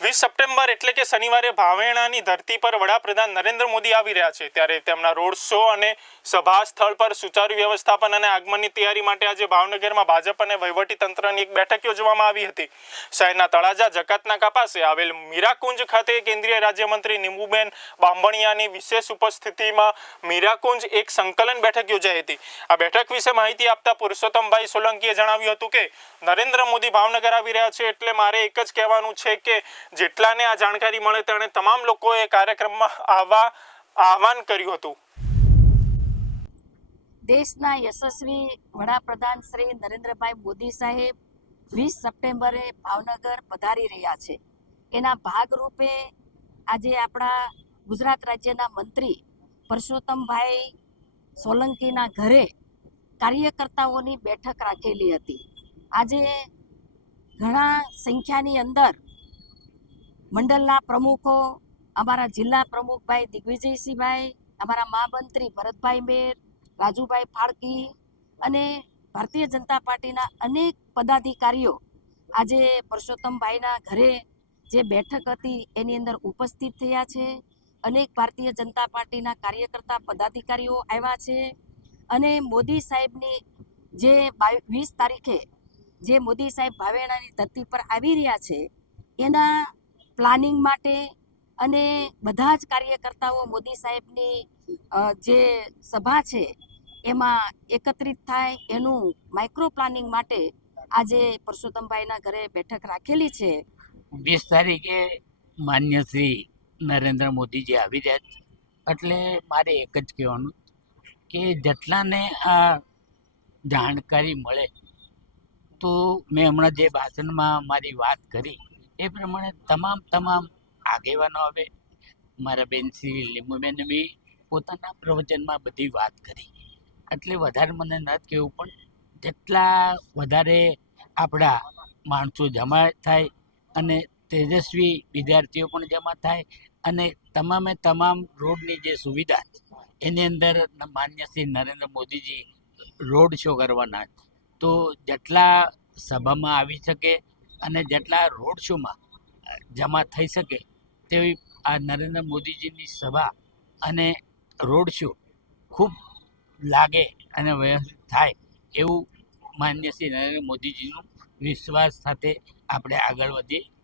વીસ સપ્ટેમ્બર એટલે કે શનિવારે ભાવેણાની ધરતી પર વડાપ્રધાન નરેન્દ્ર મોદી આવી રહ્યા છે. ત્યારે તેમના રોડ શો અને સભા સ્થળ પર સુચારુ વ્યવસ્થાપન અને આગમનની તૈયારી માટે આજે ભાવનગરમાં ભાજપ અને વહીવટી તંત્રની એક બેઠક યોજવામાં આવી હતી. શહેરના તળાજા જકાતનાકા પાસે આવેલ મીરાકુંજ ખાતે કેન્દ્રીય રાજ્યમંત્રી નીમુબેન બાંભણિયાની વિશેષ ઉપસ્થિતિમાં મીરાકુંજ એક સંકલન બેઠક યોજાઈ હતી. આ બેઠક વિશે માહિતી આપતા પુરુષોત્તમભાઈ સોલંકીએ જણાવ્યું હતું કે, નરેન્દ્ર મોદી ભાવનગર આવી રહ્યા છે એટલે મારે એક જ કહેવાનું છે કે જેટલાને આ જાણકારી મળે તેણે તમામ લોકોએ કાર્યક્રમમાં આવવા આહવાન કર્યું હતું. દેશના યશસ્વી વડાપ્રધાન શ્રી નરેન્દ્રભાઈ મોદી સાહેબ વીસ સપ્ટેમ્બરે ભાવનગર પધારી રહ્યા છે. એના ભાગરૂપે આજે આપણા ગુજરાત રાજ્યના મંત્રી પરસોત્તમભાઈ સોલંકીના ઘરે કાર્યકર્તાઓની બેઠક રાખેલી હતી. આજે ઘણા સંખ્યાની અંદર મંડળના પ્રમુખો, અમારા જિલ્લા પ્રમુખભાઈ દિગ્વિજયસિંહભાઈ, અમારા મહામંત્રી ભરતભાઈ મેર, રાજુભાઈ ફાળકી અને ભારતીય જનતા પાર્ટીના અનેક પદાધિકારીઓ આજે પરસોત્તમભાઈના ઘરે જે બેઠક હતી એની અંદર ઉપસ્થિત થયા છે. અનેક ભારતીય જનતા પાર્ટીના કાર્યકર્તા પદાધિકારીઓ આવ્યા છે અને મોદી સાહેબની જે વીસ તારીખે જે મોદી સાહેબ ભાવેણાની ધરતી પર આવી રહ્યા છે એના પ્લાનિંગ માટે અને બધા જ કાર્યકર્તાઓ મોદી સાહેબની જે સભા છે, એમાં એકત્રિત થાય એનું માઇક્રો પ્લાનિંગ માટે આજે પરસોત્તમભાઈના ઘરે બેઠક રાખેલી છે. વીસ તારીખે માન્ય શ્રી નરેન્દ્ર મોદીજી આવી રહ્યા છે. એટલે મારે એક જ કહેવાનું કે જેટલાને આ જાણકારી મળે, તો મેં હમણાં જે ભાષણમાં મારી વાત કરી એ પ્રમાણે તમામ તમામ આગેવાનો આવે મારા બેન શ્રી લીંબુબેને બી પોતાના પ્રવચનમાં બધી વાત કરી એટલે વધારે મને ન કહેવું પણ જેટલા વધારે આપણા માણસો જમા થાય અને તેજસ્વી વિદ્યાર્થીઓ પણ જમા થાય અને તમામે તમામ રોડની જે સુવિધા છે, એની અંદર માન્ય શ્રી નરેન્દ્ર મોદીજી રોડ શો કરવાના. તો જેટલા સભામાં આવી શકે અને જેટલા રોડ શોમાં જમા થઈ શકે તેવી આ નરેન્દ્ર મોદીજીની સભા અને રોડ શો ખૂબ લાગે અને વ્યવસ્થિત થાય એવું માન્ય શ્રી નરેન્દ્ર મોદીજીનું વિશ્વાસ સાથે આપણે આગળ વધીએ.